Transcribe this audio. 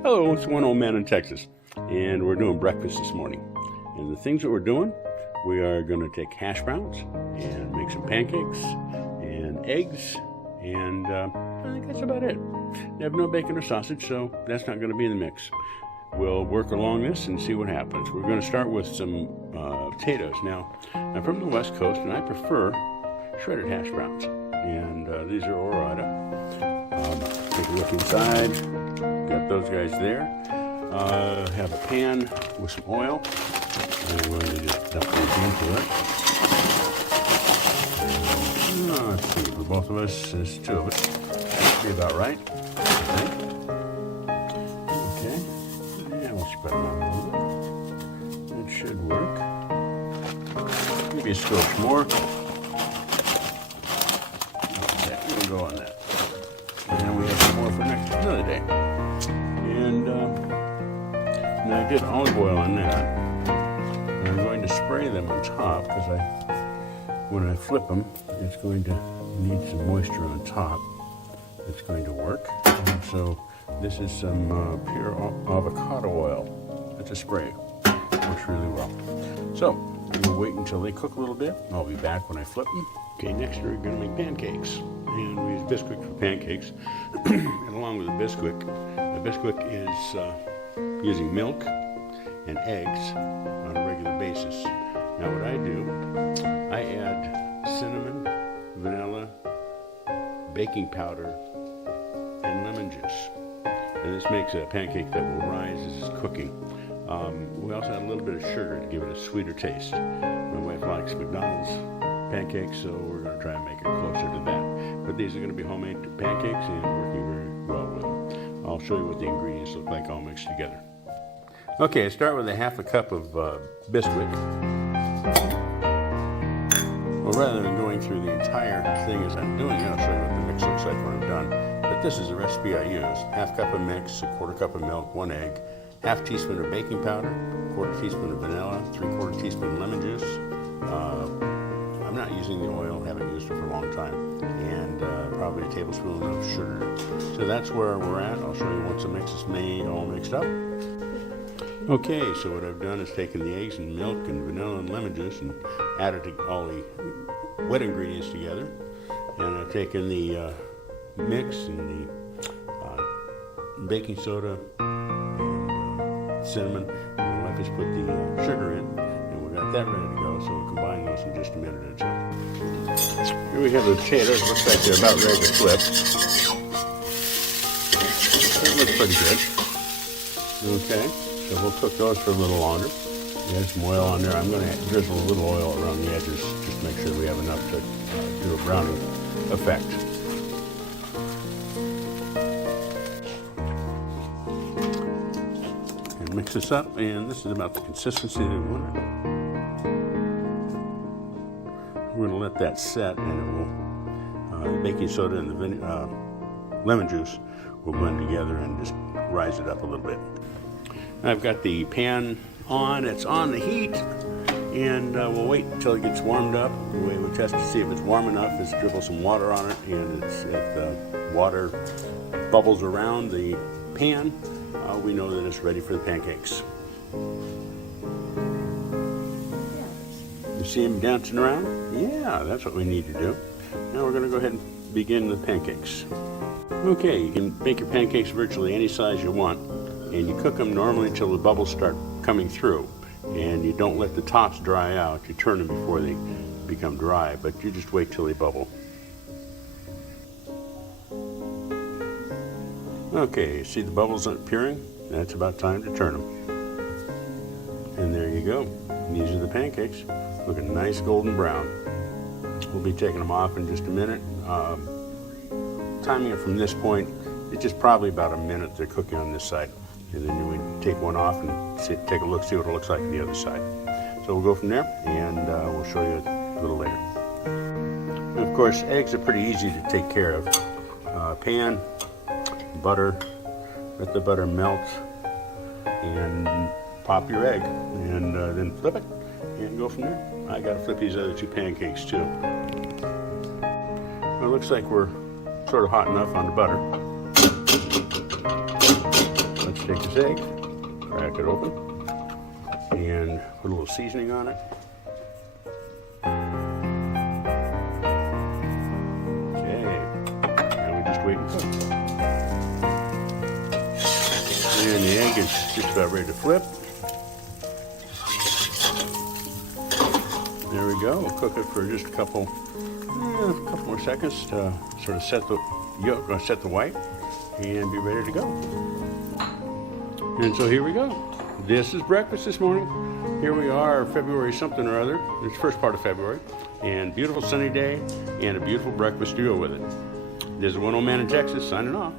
Hello, it's one old man in Texas, and we're doing breakfast this morning. And the things that we're doing, we are going to take hash browns and make some pancakes and eggs, and I think that's about it. They have no bacon or sausage, so that's not going to be in the mix. We'll work along this and see what happens. We're going to start with some potatoes. Now, I'm from the West Coast, and I prefer shredded hash browns, and these are Orada. Take a look inside. Got those guys there. Have a pan with some oil. I'm going to just dump these into it. Let's see, for both of us, there's two of us. That'd be about right, I think. Okay. Yeah, we'll spread them out a little bit. That should work. Maybe a scoop more. Okay, we'll go on that. And we have some more for another day. And now I did olive oil on that. And I'm going to spray them on top because when I flip them, it's going to need some moisture on top. It's going to work. And so this is some pure avocado oil. It's a spray. Works really well. So we'll wait until they cook a little bit. I'll be back when I flip them. Okay, next we're going to make pancakes. And we use Bisquick for pancakes. And along with the Bisquick is using milk and eggs on a regular basis. Now what I do, I add cinnamon, vanilla, baking powder, and lemon juice. And this makes a pancake that will rise as it's cooking. We also add a little bit of sugar to give it a sweeter taste. My wife likes McDonald's pancakes, so we're going to try and make it closer to that. But these are going to be homemade pancakes and working very well with them. I'll show you what the ingredients look like all mixed together. Okay, I start with a half a cup of Bisquick. Well, rather than going through the entire thing as I'm doing it, I'll show you what the mix looks like when I'm done. But this is the recipe I use. Half cup of mix, a quarter cup of milk, 1 egg, half teaspoon of baking powder, quarter teaspoon of vanilla, 3/4 teaspoon lemon juice. I'm not using the oil, haven't used it for a long time, and probably a tablespoon of sugar. So that's where we're at. I'll show you once the mix is made, all mixed up. Okay, so what I've done is taken the eggs and milk and vanilla and lemon juice and added all the wet ingredients together. And I've taken the mix and the baking soda and cinnamon. And my wife has put the sugar in. Got that ready to go, so we'll combine those in just a minute or two. Here we have the potatoes. Looks like they're about ready to flip. That looks pretty good. Okay, so we'll cook those for a little longer. There's some oil on there. I'm going to drizzle a little oil around the edges just to make sure we have enough to do a browning effect. And mix this up, and this is about the consistency that we want. We're going to let that set, and it will, the baking soda and the lemon juice will blend together and just rise it up a little bit. I've got the pan on, it's on the heat, and we'll wait until it gets warmed up. We'll test to see if it's warm enough. Let's dribble some water on it, and if the water bubbles around the pan, we know that it's ready for the pancakes. You see them dancing around? Yeah, that's what we need to do. Now we're going to go ahead and begin the pancakes. Okay, you can make your pancakes virtually any size you want, and you cook them normally until the bubbles start coming through. And you don't let the tops dry out. You turn them before they become dry, but you just wait till they bubble. Okay, see the bubbles appearing? That's about time to turn them. And there you go. These are the pancakes. Looking nice golden brown. We'll be taking them off in just a minute. Timing it from this point, it's just probably about a minute they're cooking on this side. And then we take one off and take a look, see what it looks like on the other side. So we'll go from there, and we'll show you a little later. And of course, eggs are pretty easy to take care of. Pan, butter, let the butter melt, and pop your egg, and then flip it, and go from there. I got to flip these other two pancakes too. Well, it looks like we're sort of hot enough on the butter. Let's take this egg, crack it open, and put a little seasoning on it. Okay, now we just wait and cook. And the egg is just about ready to flip. There we go. We'll cook it for just a couple more seconds to sort of set the yolk, or set the white, and be ready to go. And so here we go. This is breakfast this morning. Here we are, February something or other. It's the first part of February, and beautiful sunny day, and a beautiful breakfast to go with it. This is one old man in Texas signing off.